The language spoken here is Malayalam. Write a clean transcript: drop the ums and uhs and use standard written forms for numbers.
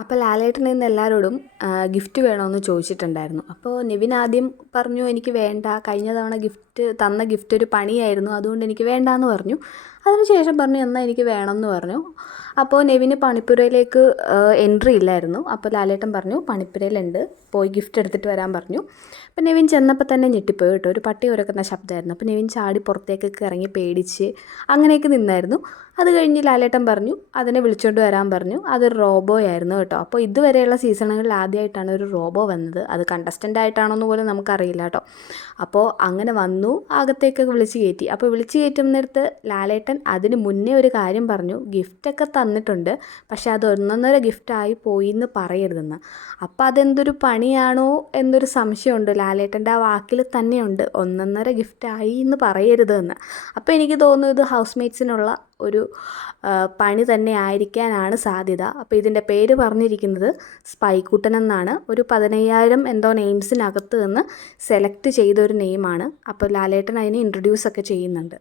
അപ്പോൾ ലാലേട്ടൻ ഇന്ന് എല്ലാവരോടും ഗിഫ്റ്റ് വേണമെന്ന് ചോദിച്ചിട്ടുണ്ടായിരുന്നു. അപ്പോൾ നിവിൻ ആദ്യം പറഞ്ഞു എനിക്ക് വേണ്ട, കഴിഞ്ഞ തവണ തന്ന ഗിഫ്റ്റ് ഒരു പണിയായിരുന്നു, അതുകൊണ്ട് എനിക്ക് വേണ്ടാന്ന് പറഞ്ഞു. അതിനുശേഷം പറഞ്ഞു എന്നാൽ എനിക്ക് വേണമെന്ന് പറഞ്ഞു. അപ്പോൾ നെവിന് പണിപ്പുരയിലേക്ക് എൻട്രി ഇല്ലായിരുന്നു. അപ്പോൾ ലാലേട്ടൻ പറഞ്ഞു പണിപ്പുരയിലുണ്ട്, പോയി ഗിഫ്റ്റ് എടുത്തിട്ട് വരാൻ പറഞ്ഞു. അപ്പോൾ നെവിൻ ചെന്നപ്പോൾ തന്നെ ഞെട്ടിപ്പോയി കേട്ടോ. ഒരു പട്ടി ഉരക്കുന്ന ശബ്ദമായിരുന്നു. അപ്പോൾ നെവിൻ ചാടി പുറത്തേക്കൊക്കെ ഇറങ്ങി പേടിച്ച് അങ്ങനെയൊക്കെ നിന്നായിരുന്നു. അത് കഴിഞ്ഞ് ലാലേട്ടൻ പറഞ്ഞു അതിനെ വിളിച്ചുകൊണ്ട് വരാൻ പറഞ്ഞു. അതൊരു റോബോ ആയിരുന്നു കേട്ടോ. അപ്പോൾ ഇതുവരെയുള്ള സീസണുകളിൽ ആദ്യമായിട്ടാണ് ഒരു റോബോ വന്നത്. അത് കണ്ടസ്റ്റൻ്റ് ആയിട്ടാണോന്ന് പോലും നമുക്കറിയില്ല കേട്ടോ. അപ്പോൾ അങ്ങനെ വന്നു, അകത്തേക്കൊക്കെ വിളിച്ച് കയറ്റി. അപ്പോൾ വിളിച്ച് കയറ്റുന്നിടത്ത് ലാലേട്ടൻ അതിന് മുന്നേ ഒരു കാര്യം പറഞ്ഞു, ഗിഫ്റ്റൊക്കെ തന്നിട്ടുണ്ട്, പക്ഷെ അത് ഒന്നൊന്നര ഗിഫ്റ്റായി പോയി എന്ന് പറയരുതെന്ന്. അപ്പോൾ അതെന്തൊരു പണിയാണോ എന്നൊരു സംശയമുണ്ട്. ലാലേട്ടൻ്റെ ആ വാക്കിൽ തന്നെയുണ്ട് ഒന്നൊന്നര ഗിഫ്റ്റായി എന്ന് പറയരുതെന്ന്. അപ്പോൾ എനിക്ക് തോന്നുന്നു ഇത് ഹൗസ് മേറ്റ്സിനുള്ള ഒരു പണി തന്നെ ആയിരിക്കാനാണ് സാധ്യത. അപ്പോൾ ഇതിൻ്റെ പേര് പറഞ്ഞിരിക്കുന്നത് സ്പൈക്കുട്ടൻ എന്നാണ്. ഒരു 15,000 എന്തോ നെയിംസിനകത്ത് നിന്ന് സെലക്ട് ചെയ്തൊരു നെയിമാണ്. അപ്പോൾ ലാലേട്ടൻ അതിനെ ഇൻട്രൊഡ്യൂസ് ഒക്കെ ചെയ്യുന്നുണ്ട്.